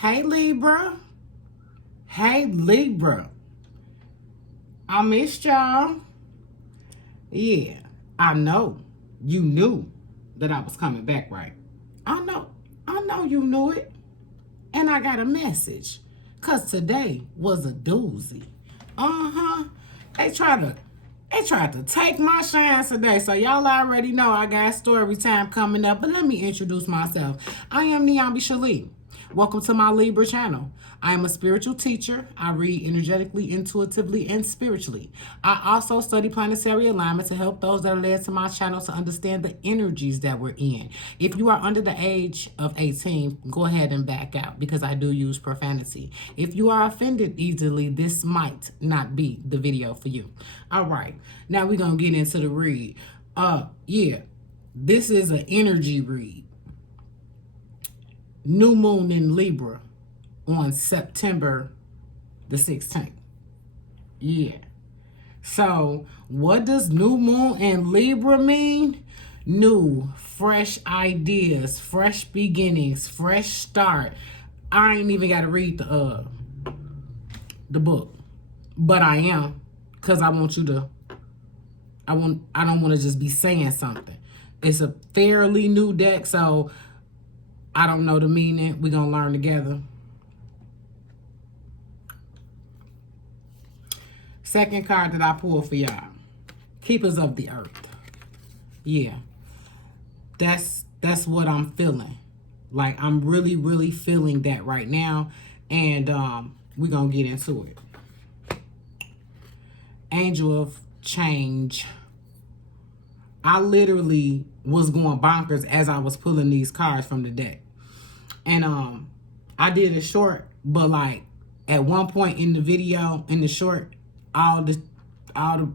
Hey Libra. Hey Libra. I missed y'all. Yeah, I know you knew that I was coming back, right? I know you knew it. And I got a message. Cause today was a doozy. They tried to take my shine today. So y'all already know I got story time coming up. But let me introduce myself. I am NNOWW. Welcome to my Libra channel. I am a spiritual teacher. I read energetically, intuitively, and spiritually. I also study planetary alignment to help those that are led to my channel to understand the energies that we're in. If you are under the age of 18, go ahead and back out because I do use profanity. If you are offended easily, this might not be the video for you. All right, now we're going to get into the read. This is an energy read. New moon in Libra on September the 16th. Yeah. So what does new moon in Libra mean? New, fresh ideas, fresh beginnings, fresh start. I ain't even got to read the book, but I am, because I want you to, I don't want to just be saying something. It's a fairly new deck, so I don't know the meaning. We're going to learn together. Second card that I pulled for y'all. Keepers of the Earth. Yeah. That's what I'm feeling. Like, I'm really, really feeling that right now. And we're going to get into it. Angel of Change. I literally was going bonkers as I was pulling these cards from the deck. And I did it short, but like at one point in the video, in the short, all the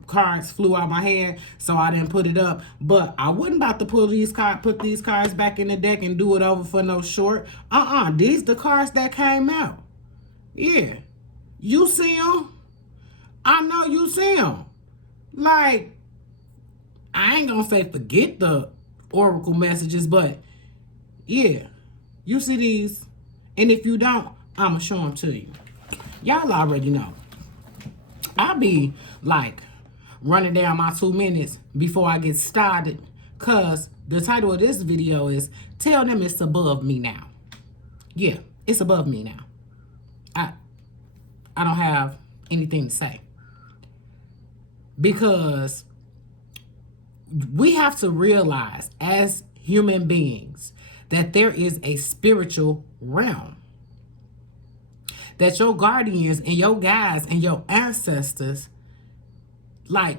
cards flew out my head, so I didn't put it up. But I wasn't about to put these cards back in the deck and do it over for no short. These the cards that came out. Yeah. You see them? I know you see them. Like, I ain't gonna say forget the oracle messages, but yeah. You see these, and if you don't, I'ma show them to you. Y'all already know. I'll be like running down my 2 minutes before I get started, cause the title of this video is "Tell Them It's Above Me Now." Yeah, it's above me now. I don't have anything to say, because we have to realize as human beings that there is a spiritual realm. That your guardians and your guides and your ancestors like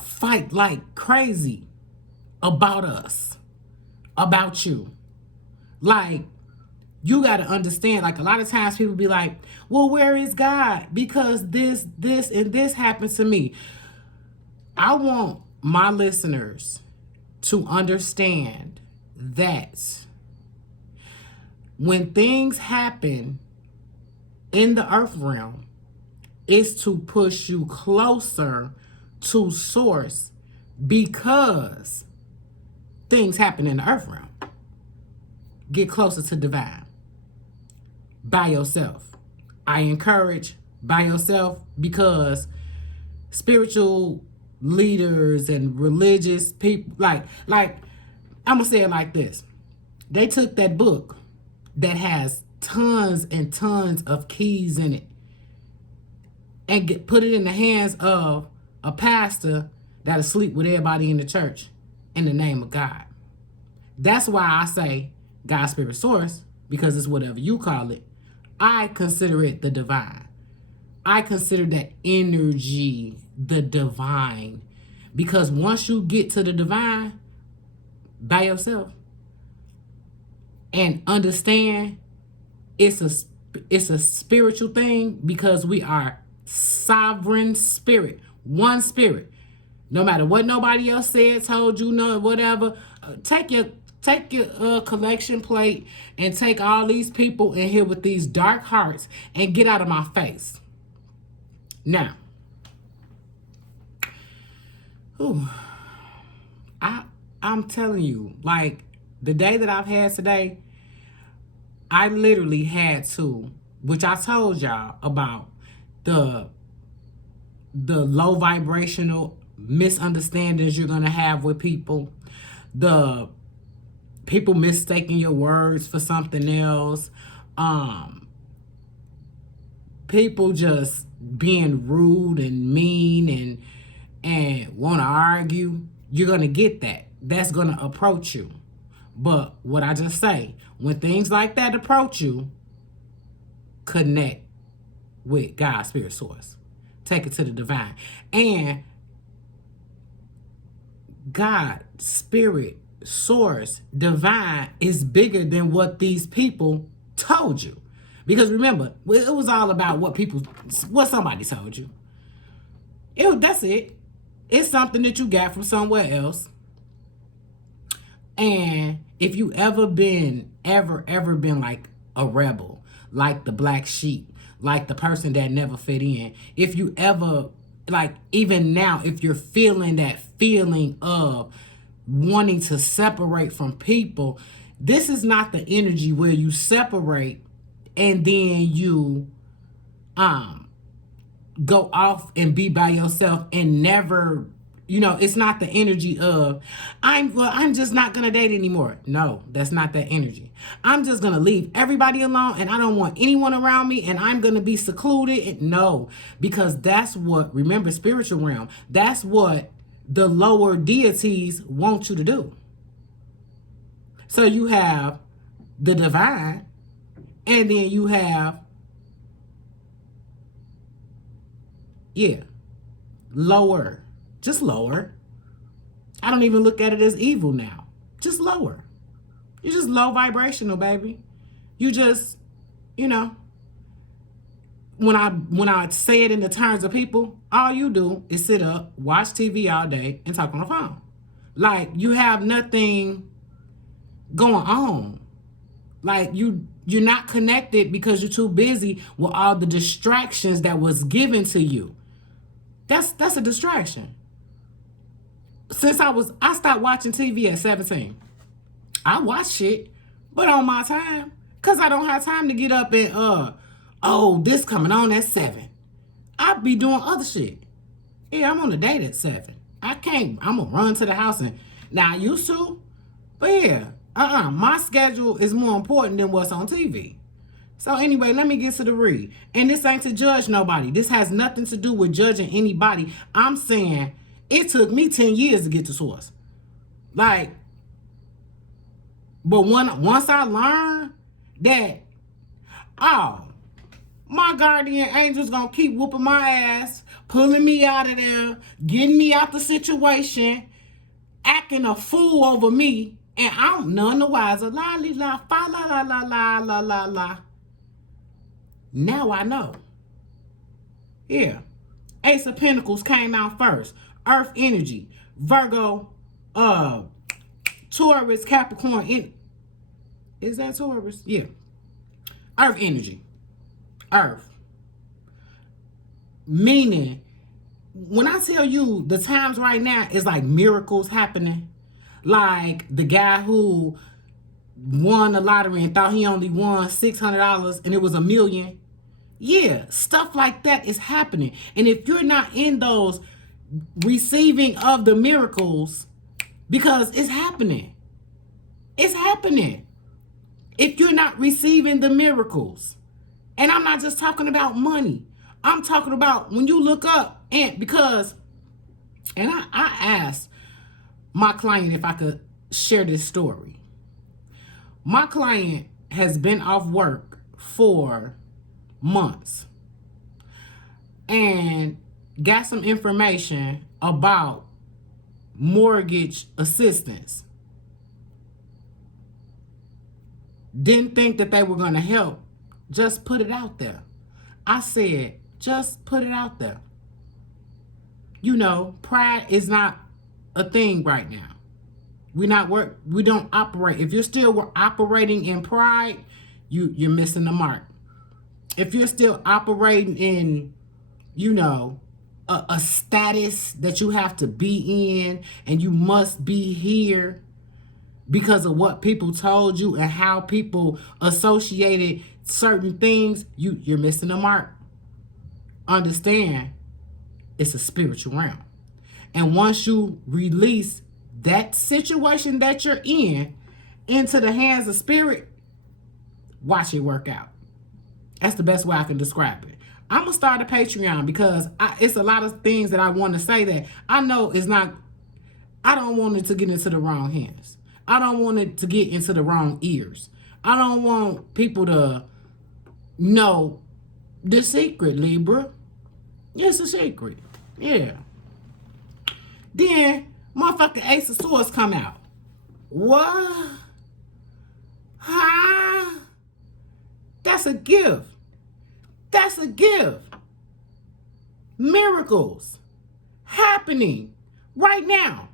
fight like crazy about us, about you. Like, you got to understand, like a lot of times people be like, well, where is God? Because this, and this happened to me. I want my listeners to understand that when things happen in the earth realm, it's to push you closer to source, because things happen in the earth realm. Get closer to divine by yourself. I encourage by yourself, because spiritual leaders and religious people, like I'm gonna say it like this. They took that book that has tons and tons of keys in it and put it in the hands of a pastor that'll sleep with everybody in the church in the name of God. That's why I say God, Spirit, Source, because it's whatever you call it. I consider it the divine. I consider that energy the divine, because once you get to the divine by yourself and understand it's a spiritual thing, because we are sovereign spirit, one spirit. No matter what nobody else said, told you, no, whatever, take your collection plate and take all these people in here with these dark hearts and get out of my face. Now, I'm telling you, like the day that I've had today, I literally had to, which I told y'all about the low vibrational misunderstandings you're gonna have with people, the people mistaking your words for something else, people just being rude and mean and want to argue. You're gonna get that. That's gonna approach you. But what I just say, when things like that approach you, connect with God, Spirit, Source. Take it to the divine. And God, Spirit, Source, divine is bigger than what these people told you. Because remember, it was all about what somebody told you. That's it. It's something that you got from somewhere else. And if you ever been like a rebel, like the black sheep, like the person that never fit in, if you ever, like even now, if you're feeling that feeling of wanting to separate from people, this is not the energy where you separate and then you go off and be by yourself and never, it's not the energy of I'm just not gonna date anymore. No, that's not that energy. I'm just gonna leave everybody alone and I don't want anyone around me and I'm gonna be secluded. No, because that's what, remember, spiritual realm, that's what the lower deities want you to do. So you have the divine, and then you have, lower. Just lower. I don't even look at it as evil now. Just lower. You're just low vibrational, baby. You just, when I say it in the terms of people, all you do is sit up, watch TV all day, and talk on the phone. Like, you have nothing going on. Like, you're not connected because you're too busy with all the distractions that was given to you. That's a distraction. Since I stopped watching TV at 17. I watch shit, but on my time, because I don't have time to get up and, this coming on at 7. I be doing other shit. Yeah, I'm on a date at 7. I'm going to run to the house and, now I used to, but yeah, my schedule is more important than what's on TV. So anyway, let me get to the read. And this ain't to judge nobody. This has nothing to do with judging anybody. I'm saying it took me 10 years to get to source. Like, but once I learned that, my guardian angel's gonna keep whooping my ass, pulling me out of there, getting me out the situation, acting a fool over me, and I'm none the wiser. La li la fa la la la la la la la. Now I know. Yeah. Ace of Pentacles came out first. Earth energy. Virgo, Taurus, Capricorn. Is that Taurus? Yeah. Earth energy. Earth. Meaning, when I tell you the times right now, it's like miracles happening. Like the guy who won the lottery and thought he only won $600 and it was $1 million. Yeah, stuff like that is happening. And if you're not in those receiving of the miracles, because it's happening. It's happening. If you're not receiving the miracles, and I'm not just talking about money. I'm talking about when you look up, and I asked my client if I could share this story. My client has been off work for months and got some information about mortgage assistance. Didn't think that they were going to help. Just put it out there. I said, just put it out there. Pride is not a thing right now. We don't operate. If you're still operating in pride, you're missing the mark. If you're still operating in, a status that you have to be in and you must be here, because of what people told you and how people associated certain things, you're missing the mark. Understand, it's a spiritual realm. And once you release that situation that you're in into the hands of spirit, watch it work out. That's the best way I can describe it. I'm going to start a Patreon because it's a lot of things that I want to say that I know is not, I don't want it to get into the wrong hands. I don't want it to get into the wrong ears. I don't want people to know the secret, Libra. It's a secret. Yeah. Then, motherfucking Ace of Swords come out. What? Huh? That's a gift. That's a gift. Miracles happening right now.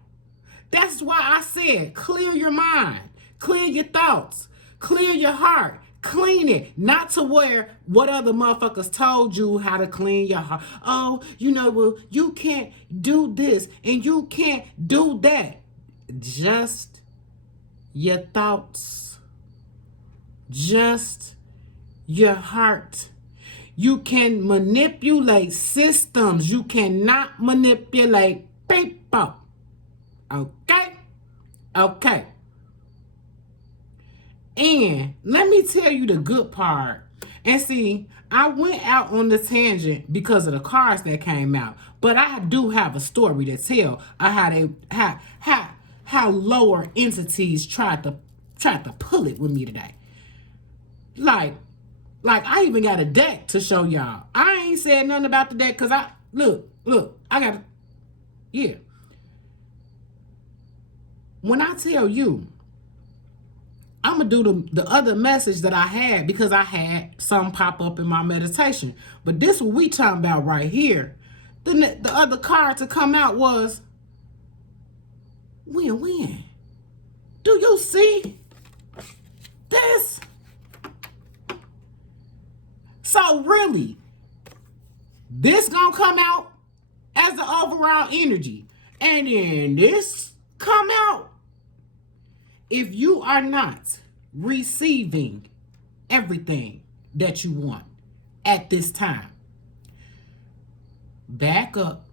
That's why I said clear your mind, clear your thoughts, clear your heart, clean it. Not to where what other motherfuckers told you how to clean your heart. Oh, well, you can't do this and you can't do that. Just your thoughts. Just your heart. You can manipulate systems. You cannot manipulate people. Okay? Okay. And let me tell you the good part. And see, I went out on the tangent because of the cards that came out. But I do have a story to tell how lower entities tried to pull it with me today. Like I even got a deck to show y'all. I ain't said nothing about the deck because look, I got, yeah. When I tell you, I'm going to do the other message that I had because I had some pop up in my meditation. But this what we talking about right here. The other card to come out was win-win. Do you see this? So really, this gonna come out as the overall energy. And then this come out. If you are not receiving everything that you want at this time, back up,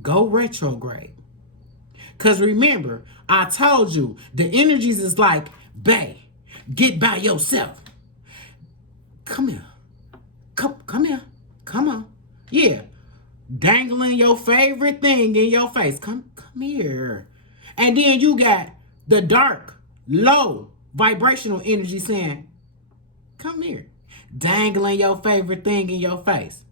go retrograde. Because remember, I told you, the energies is like, bae, get by yourself. Come here. Come here. Come on. Yeah. Dangling your favorite thing in your face. Come here. And then you got the dark, low, vibrational energy saying, come here. Dangling your favorite thing in your face.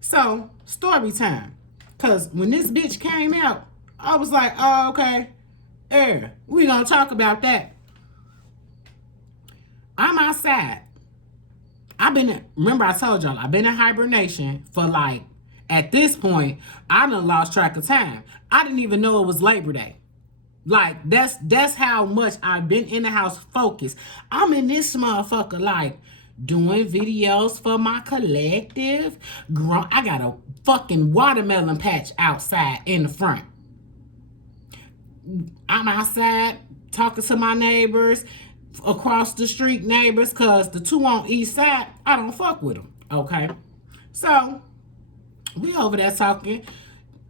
So, story time. Because when this bitch came out, I was like, oh, okay. We gonna talk about that. I'm outside. Remember I told y'all, I've been in hibernation for like, at this point, I done lost track of time. I didn't even know it was Labor Day. Like, that's how much I've been in the house focused. I'm in this motherfucker, like, doing videos for my collective. I got a fucking watermelon patch outside in the front. I'm outside talking to my neighbors, across the street neighbors, because the two on east side, I don't fuck with them, okay? So, we over there talking.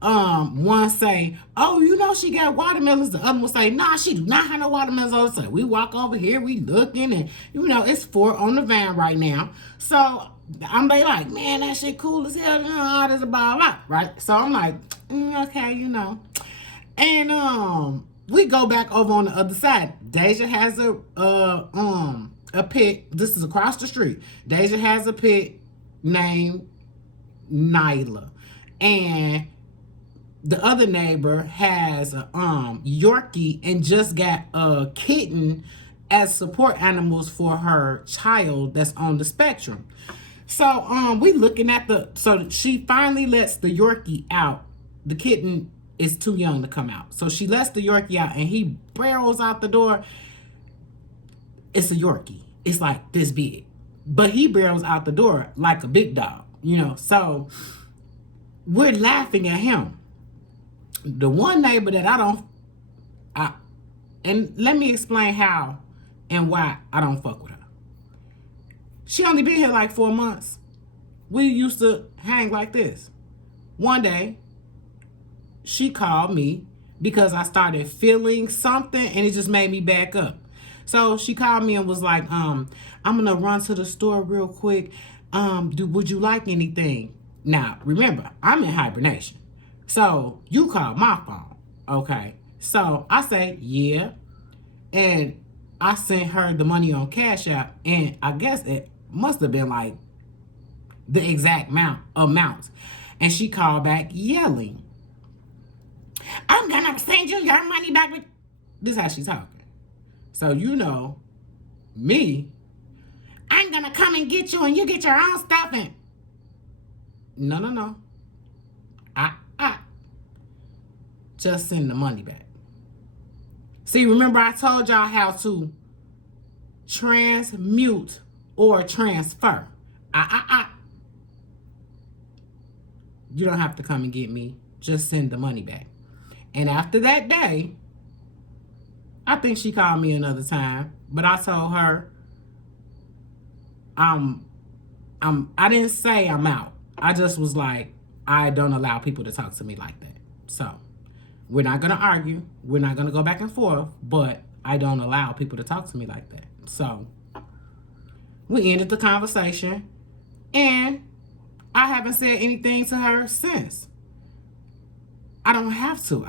One say, oh, she got watermelons. The other one say, nah, she do not have no watermelons on the side. We walk over here, we looking, and, it's 4 on the van right now. So, I'm like, man, that shit cool as hell. This blah, blah, right? So, I'm like, okay, And, we go back over on the other side. Deja has a pet. This is across the street. Deja has a pet named Nyla. And the other neighbor has a Yorkie and just got a kitten as support animals for her child that's on the spectrum. So we looking at so she finally lets the Yorkie out. The kitten is too young to come out. So she lets the Yorkie out and he barrels out the door. It's a Yorkie. It's like this big. But he barrels out the door like a big dog, So we're laughing at him. The one neighbor that And let me explain how and why I don't fuck with her. She only been here like 4 months. We used to hang like this. One day, she called me because I started feeling something and it just made me back up. So she called me and was like, I'm gonna run to the store real quick. Would you like anything? Now, remember, I'm in hibernation. So you called my phone. Okay. So I say, yeah. And I sent her the money on Cash App, and I guess it must have been like the exact amount. And she called back yelling, I'm gonna send you your money back. This is how she's talking. So you know, me, I'm gonna come and get you and you get your own stuff. And no. I just send the money back. See, remember I told y'all how to transmute or transfer. You don't have to come and get me. Just send the money back. And after that day, I think she called me another time, but I told her, I didn't say I'm out. I just was like, I don't allow people to talk to me like that. So we're not going to argue. We're not going to go back and forth, but I don't allow people to talk to me like that. So we ended the conversation, and I haven't said anything to her since. I don't have to.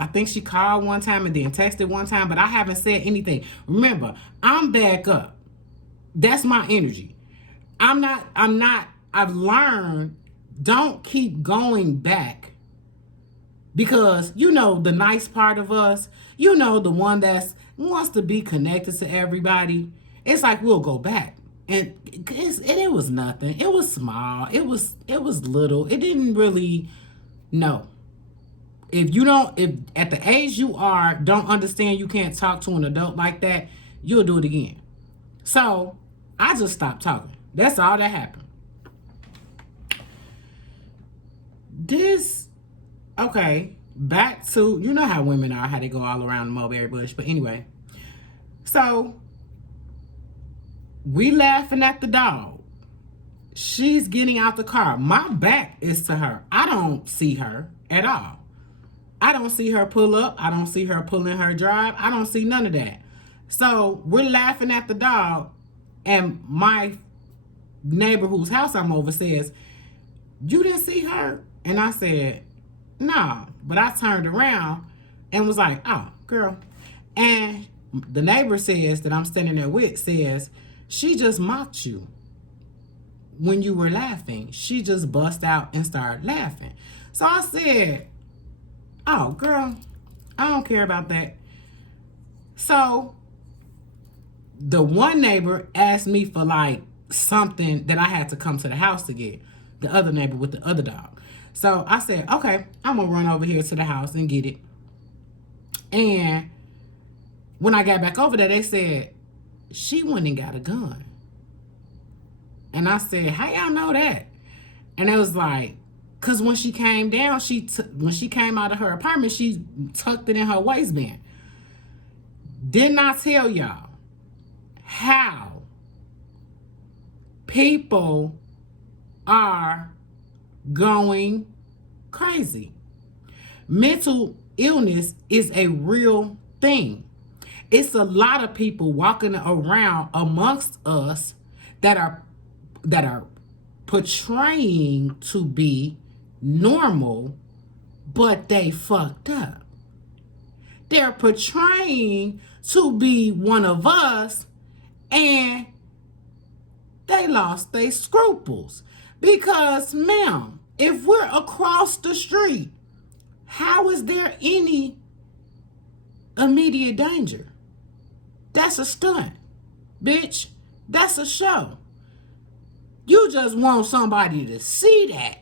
I think she called one time and then texted one time, but I haven't said anything. Remember, I'm back up. That's my energy. I've learned, don't keep going back, because you know the nice part of us, you know, the one that wants to be connected to everybody, it's like we'll go back. And it was nothing. It was small. It was little. It didn't really, no. If at the age you are, don't understand you can't talk to an adult like that, you'll do it again. So I just stopped talking. That's all that happened. Okay, back to, you know how women are, how they go all around the mulberry bush. But anyway, so we laughing at the dog. She's getting out the car. My back is to her. I don't see her at all. I don't see her pull up. I don't see her pulling her drive. I don't see none of that. So we're laughing at the dog, and my neighbor whose house I'm over says, you didn't see her? And I said, no. But I turned around and was like, oh, girl. And the neighbor says that I'm standing there with says, she just mocked you when you were laughing. She just bust out and started laughing. So I said, oh, girl, I don't care about that. So the one neighbor asked me for like something that I had to come to the house to get. The other neighbor with the other dog. So I said, okay, I'm going to run over here to the house and get it. And when I got back over there, they said, she went and got a gun. And I said, how y'all know that? And it was like, because when she came down, when she came out of her apartment, she tucked it in her waistband. Didn't I tell y'all how people are going crazy? Mental illness is a real thing. It's a lot of people walking around amongst us that are portraying to be normal, but they fucked up. They're portraying to be one of us, and they lost their scruples. Because, ma'am, if we're across the street, how is there any immediate danger? That's a stunt, bitch. That's a show. You just want somebody to see that,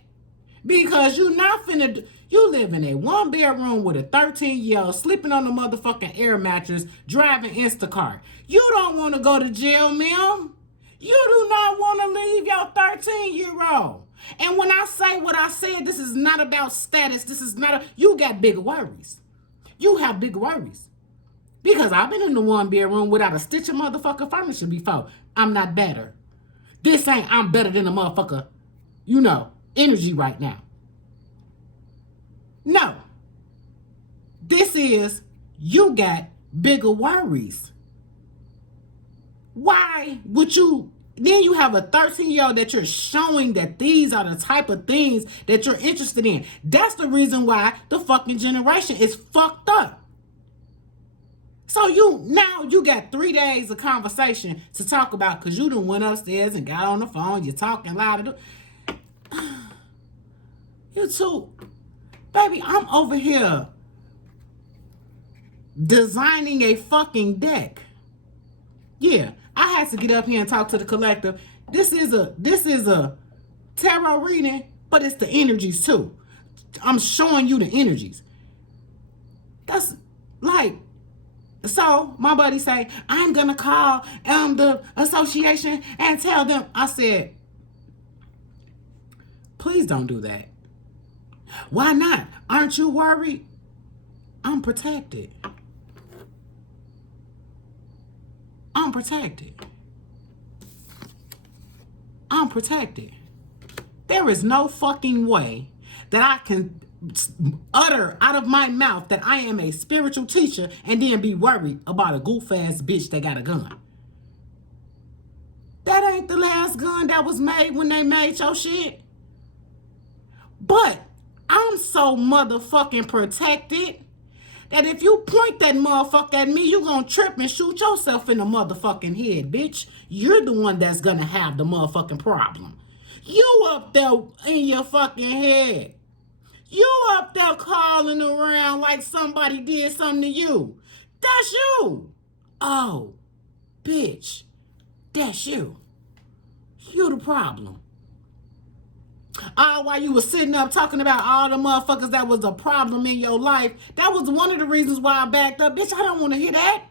because you not finna, you live in a 1-bedroom with a 13-year-old sleeping on the motherfucking air mattress, driving Instacart. You don't want to go to jail, ma'am. You do not want to leave your 13-year-old. And when I say what I said, this is not about status. This is not you got bigger worries. You have big worries. Because I've been in the one bedroom without a stitch of motherfucking furniture before. I'm not better. This ain't I'm better than a motherfucker, energy right now. No. This is you got bigger worries. Why would you? Then you have a 13-year-old that you're showing that these are the type of things that you're interested in. That's the reason why the fucking generation is fucked up. So you got 3 days of conversation to talk about because you done went upstairs and got on the phone. You're talking loud. You too. Baby, I'm over here designing a fucking deck. Yeah, I had to get up here and talk to the collective. This is a tarot reading, but it's the energies too. I'm showing you the energies. That's like, so my buddy say, I'm gonna call the association and tell them. I said, please don't do that. Why not? Aren't you worried? I'm protected. I'm protected. I'm protected. There is no fucking way that I can utter out of my mouth that I am a spiritual teacher and then be worried about a goof ass bitch that got a gun. That ain't the last gun that was made when they made your shit. But I'm so motherfucking protected that if you point that motherfucker at me, you gonna trip and shoot yourself in the motherfucking head, bitch. You're the one that's gonna have the motherfucking problem. You up there in your fucking head. You up there calling around like somebody did something to you. That's you. Oh, bitch. That's you. You the problem. While you was sitting up talking about all the motherfuckers that was a problem in your life, that was one of the reasons why I backed up. Bitch, I don't want to hear that.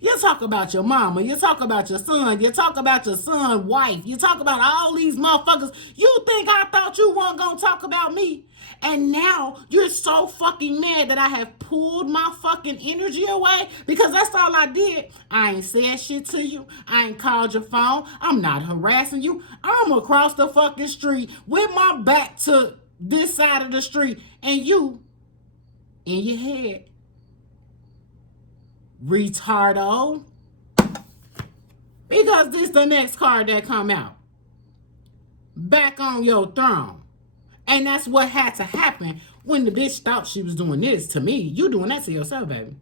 You talk about your mama. You talk about your son. You talk about your son's wife. You talk about all these motherfuckers. You think I thought you weren't going to talk about me? And now you're so fucking mad that I have pulled my fucking energy away? Because that's all I did. I ain't said shit to you. I ain't called your phone. I'm not harassing you. I'm across the fucking street with my back to this side of the street. And you, in your head, retardo, because this the next card that come out. Back on your throne. And that's what had to happen when the bitch thought she was doing this to me. You doing that to yourself, baby.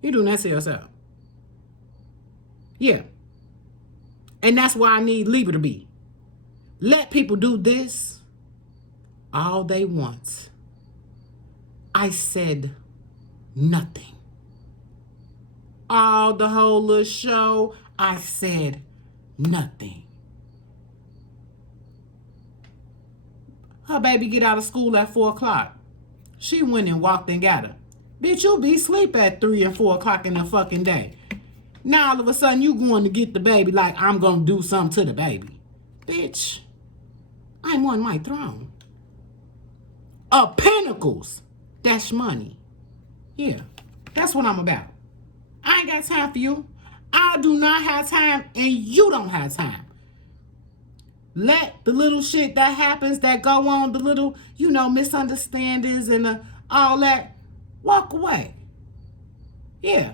You doing that to yourself. Yeah. And that's why I need Libra to be. Let people do this all they want. I said nothing. All the whole little show, I said nothing. Her baby get out of school at 4 o'clock. She went and walked and got her. Bitch, you be asleep at 3 and 4 o'clock in the fucking day. Now all of a sudden you going to get the baby like I'm going to do something to the baby. Bitch, I'm on my throne. Of Pentacles. That's money. Yeah, that's what I'm about. I ain't got time for you. I do not have time and you don't have time. Let the little shit that happens that go on, the little, misunderstandings and all that, walk away. Yeah.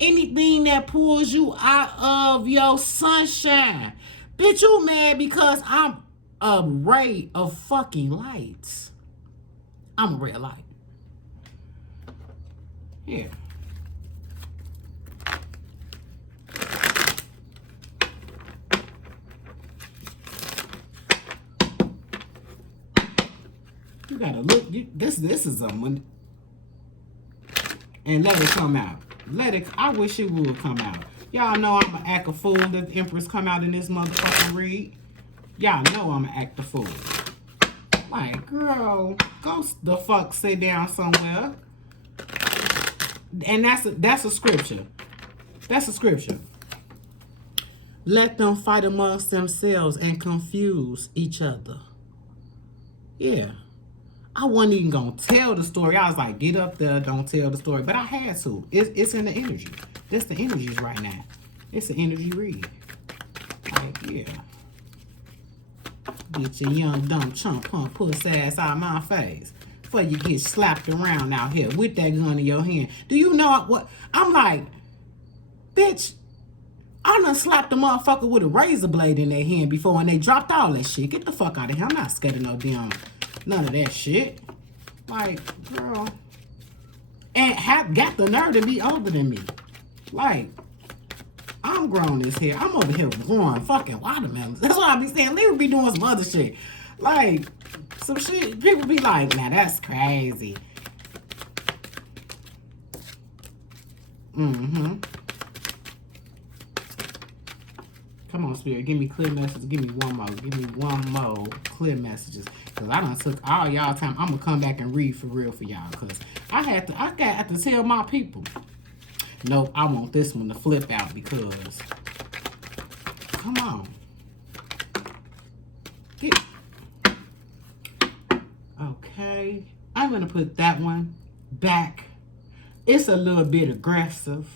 Anything that pulls you out of your sunshine. Bitch, you mad because I'm a ray of fucking lights. I'm a ray of light. Yeah. You gotta look. This is a one. And let it come out. I wish it would come out. Y'all know I'm an act a fool that the Empress come out in this motherfucking read. Y'all know I'm an act a fool. Like, girl, go the fuck sit down somewhere. And that's a scripture. That's a scripture. Let them fight amongst themselves and confuse each other. Yeah. I wasn't even gonna tell the story. I was like, get up there, don't tell the story. But I had to. It's in the energy. That's the energies right now. It's an energy read. Like, yeah. Get your young, dumb, chump, punk, puss ass out of my face. Before you get slapped around out here with that gun in your hand. Do you know what? I'm like, bitch, I done slapped a motherfucker with a razor blade in their hand before and they dropped all that shit. Get the fuck out of here. I'm not scared of no damn, none of that shit. Like, girl. And got the nerve to be older than me. Like, I'm grown as hell. I'm over here growing fucking watermelons. That's what I be saying. Libra be doing some other shit. Like, some shit. People be like, nah, that's crazy. Mm-hmm. Come on, Spirit. Give me clear messages. Give me one more. Give me one more clear messages. Because I done took all y'all time. I'm going to come back and read for real for y'all. Because I got to tell my people. Nope, I want this one to flip out because, come on. Okay. I'm going to put that one back. It's a little bit aggressive.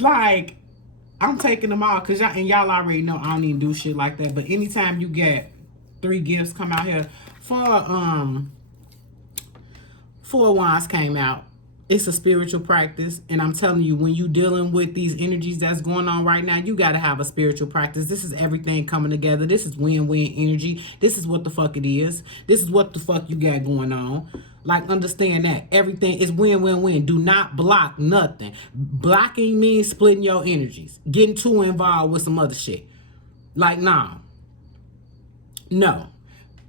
Like, I'm taking them all because y'all already know I don't even do shit like that. But anytime you get 3 gifts come out here, 4 wands came out. It's a spiritual practice. And I'm telling you, when you dealing with these energies that's going on right now, you got to have a spiritual practice. This is everything coming together. This is win-win energy. This is what the fuck it is. This is what the fuck you got going on. Like, understand that. Everything is win-win-win. Do not block nothing. Blocking means splitting your energies. Getting too involved with some other shit. Like, nah. No.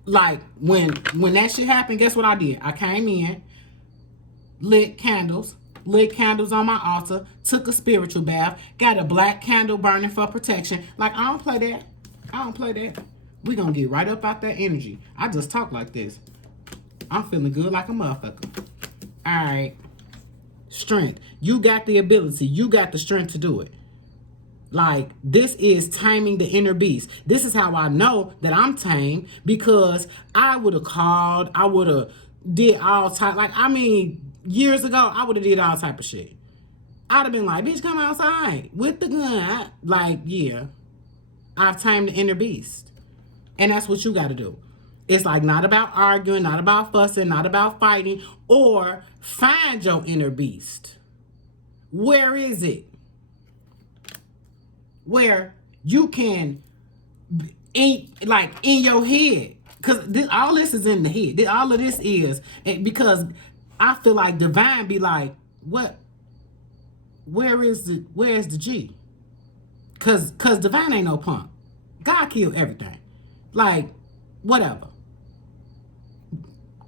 Like, when that shit happened, guess what I did? I came in, lit candles on my altar, took a spiritual bath, got a black candle burning for protection. Like, I don't play that. I don't play that. We gonna get right up out that energy. I just talk like this. I'm feeling good like a motherfucker. All right. Strength. You got the ability. You got the strength to do it. Like, this is taming the inner beast. This is how I know that I'm tamed, because I would have called. I would have did all type. Like, I mean, years ago, I would have did all type of shit. I'd have been like, bitch, come outside with the gun. Like, yeah. I've tamed the inner beast. And that's what you got to do. It's like not about arguing, not about fussing, not about fighting, or find your inner beast. Where is it? Where you can, in your head. Because all this is in the head. All of this is, because I feel like divine be like, what? Where's the G? Because divine ain't no punk. God killed everything. Like, whatever.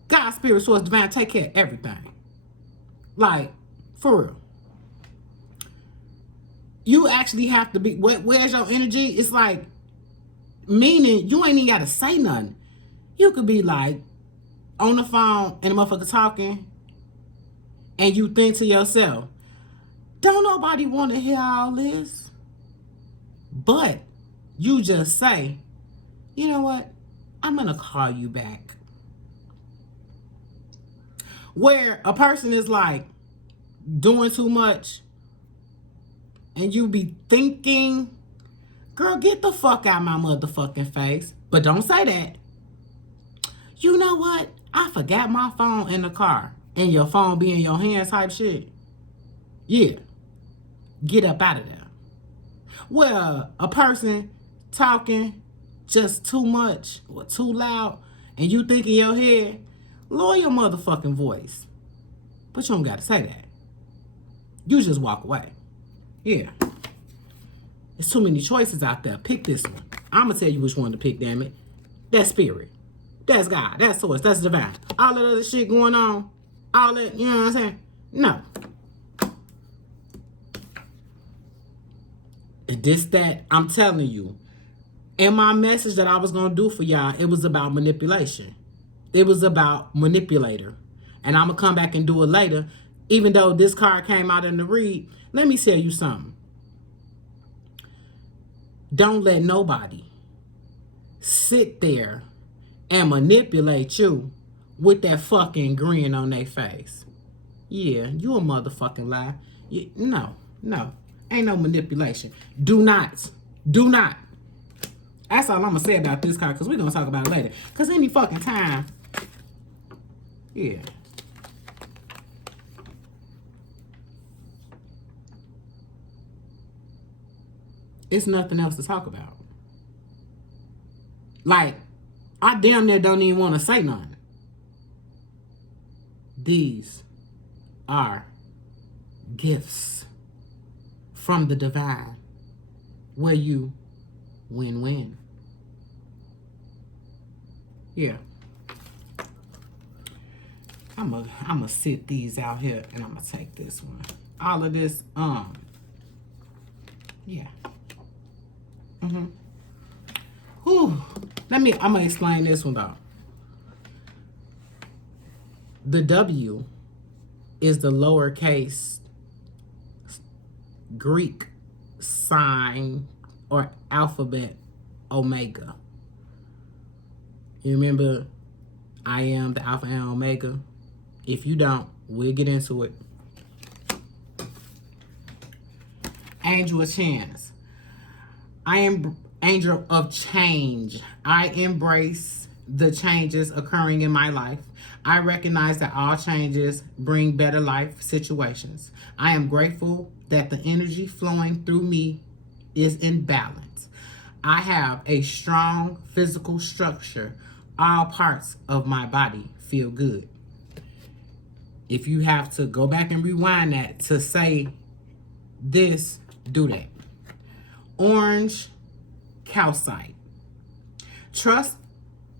God, spirit, source, divine, take care of everything. Like, for real. You actually have to be, where's your energy? It's like, meaning you ain't even got to say nothing. You could be like, on the phone and the motherfucker talking, and you think to yourself, don't nobody want to hear all this. But you just say, you know what? I'm going to call you back. Where a person is like doing too much and you be thinking, girl, get the fuck out my motherfucking face. But don't say that. You know what? I forgot my phone in the car. And your phone be in your hand type shit. Yeah. Get up out of there. Well, a person talking just too much or too loud, and you think in your head, lower your motherfucking voice. But you don't got to say that. You just walk away. Yeah. There's too many choices out there. Pick this one. I'm going to tell you which one to pick, damn it. That's spirit. That's God. That's source. That's divine. All that other shit going on, all that, you know what I'm saying? No. That, I'm telling you. And my message that I was going to do for y'all, it was about manipulation. It was about manipulator. And I'm going to come back and do it later. Even though this card came out in the read, let me tell you something. Don't let nobody sit there and manipulate you with that fucking grin on their face. Yeah, you a motherfucking lie. No. Ain't no manipulation. Do not. That's all I'm going to say about this card, because we're going to talk about it later. Because any fucking time, yeah. It's nothing else to talk about. Like, I damn near don't even want to say nothing. These are gifts from the divine where you win-win. Yeah. I'm gonna sit these out here and I'm gonna take this one. All of this, yeah. Whew. I'm gonna explain this one though. The W is the lowercase Greek sign or alphabet omega. You remember I am the Alpha and Omega? If you don't, we'll get into it. Angel of Chance. I am angel of change. I embrace the changes occurring in my life. I recognize that all changes bring better life situations. I am grateful that the energy flowing through me is in balance. I have a strong physical structure. All parts of my body feel good. If you have to go back and rewind that to say this, do that. Orange calcite. Trust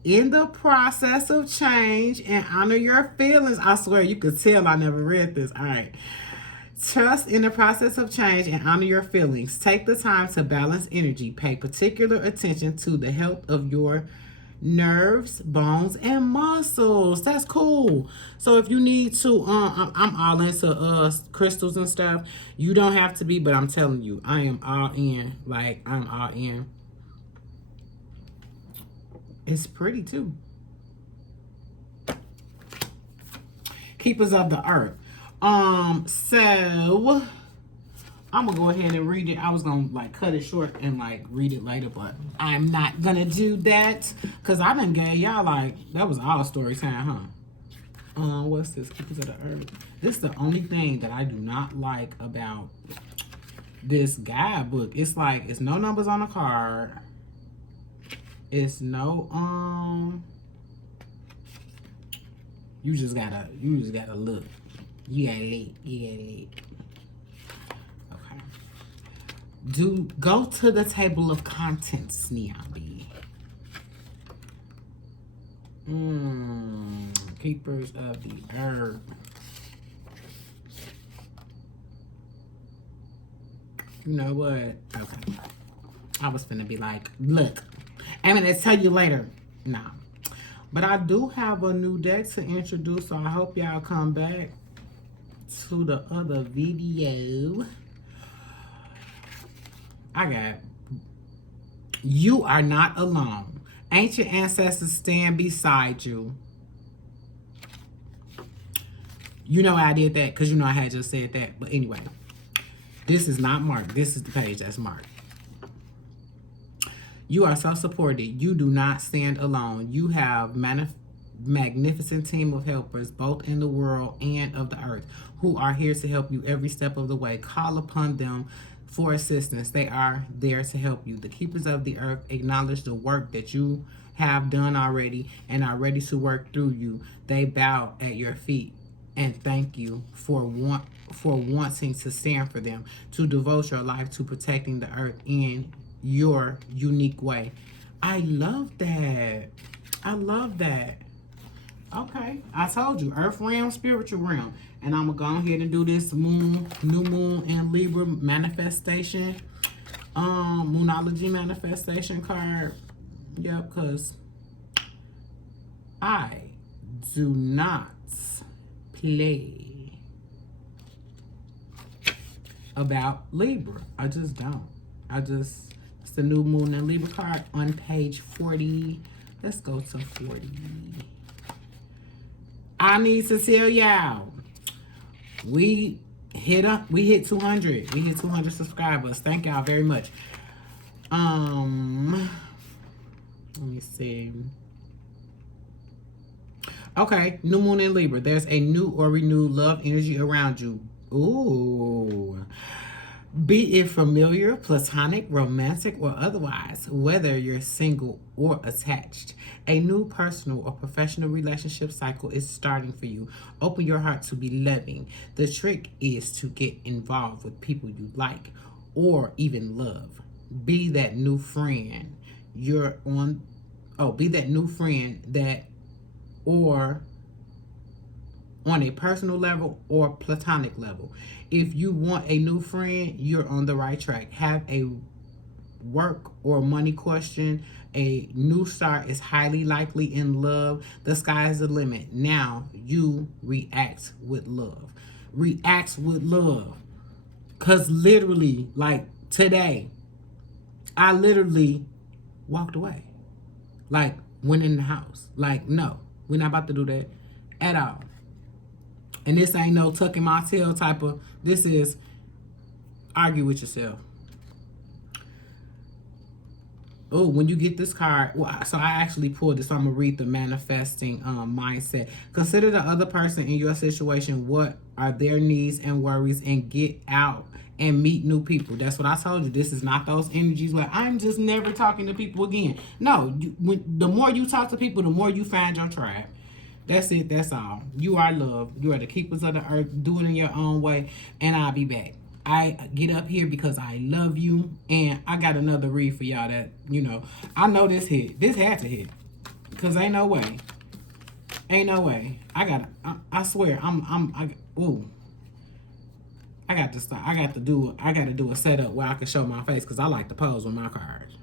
in the process of change and honor your feelings. I swear you could tell I never read this. All right. Trust in the process of change and honor your feelings. Take the time to balance energy. Pay particular attention to the health of your nerves, bones, and muscles. That's cool. So if you need to, I'm all into crystals and stuff. You don't have to be, but I'm telling you, I am all in. Like, I'm all in. It's pretty too. Keepers of the Earth. So I'm gonna go ahead and read it. I was gonna like cut it short and like read it later, but I'm not gonna do that because I done gave y'all like that was all story time, huh? What's this? Keepers of the Earth. This is the only thing that I do not like about this guidebook. It's like it's no numbers on the card. It's no you just gotta look. You gotta look. Okay. Go to the table of contents, Niambi. Keepers of the Earth. You know what? Okay. I was finna be like, look. I'm gonna tell you later. Nah. But I do have a new deck to introduce, so I hope y'all come back to the other video. I got You Are Not Alone. Ancient ancestors stand beside you. You know I did that because you know I had just said that. But anyway, this is not marked. This is the page that's marked. You are so supported. You do not stand alone. You have magnificent team of helpers, both in the world and of the earth, who are here to help you every step of the way. Call upon them for assistance. They are there to help you. The keepers of the earth acknowledge the work that you have done already and are ready to work through you. They bow at your feet and thank you for wanting to stand for them, to devote your life to protecting the earth in your unique way. I love that. I love that. Okay, I told you, earth realm, spiritual realm. And I'm gonna go ahead and do this new moon and Libra manifestation, moonology manifestation card. Yep, because I do not play about Libra. I just don't. It's the new moon and Libra card on page 40. Let's go to 40. I need to tell y'all, we hit 200. We hit 200 subscribers. Thank y'all very much. Let me see. Okay, new moon in Libra. There's a new or renewed love energy around you. Ooh. Be it familiar, platonic, romantic, or otherwise, whether you're single or attached, a new personal or professional relationship cycle is starting for you. Open your heart to be loving. The trick is to get involved with people you like or even love. Be that new friend be that new friend that, or on a personal level or platonic level. If you want a new friend, you're on the right track. Have a work or money question. A new start is highly likely in love. The sky is the limit. Now you react with love. React with love. Because literally, like today, I literally walked away. Like, went in the house. Like, no, we're not about to do that at all. And this ain't no tucking my tail type of, this is argue with yourself. Oh, when you get this card, well, so I actually pulled this, so I'm going to read the manifesting mindset. Consider the other person in your situation. What are their needs and worries, and get out and meet new people. That's what I told you. This is not those energies where I'm just never talking to people again. No, the more you talk to people, the more you find your tribe. That's it. That's all. You are love. You are the keepers of the earth. Do it in your own way. And I'll be back. I get up here because I love you. And I got another read for y'all that, you know, I know this hit. This had to hit. Because ain't no way. Ain't no way. I swear, I got to stop. I got to do a setup where I can show my face, because I like to pose with my cards.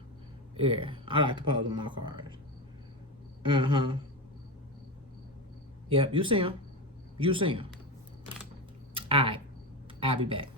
Yeah, I like to pose with my cards. Yep, you see him. You see him. All right, I'll be back.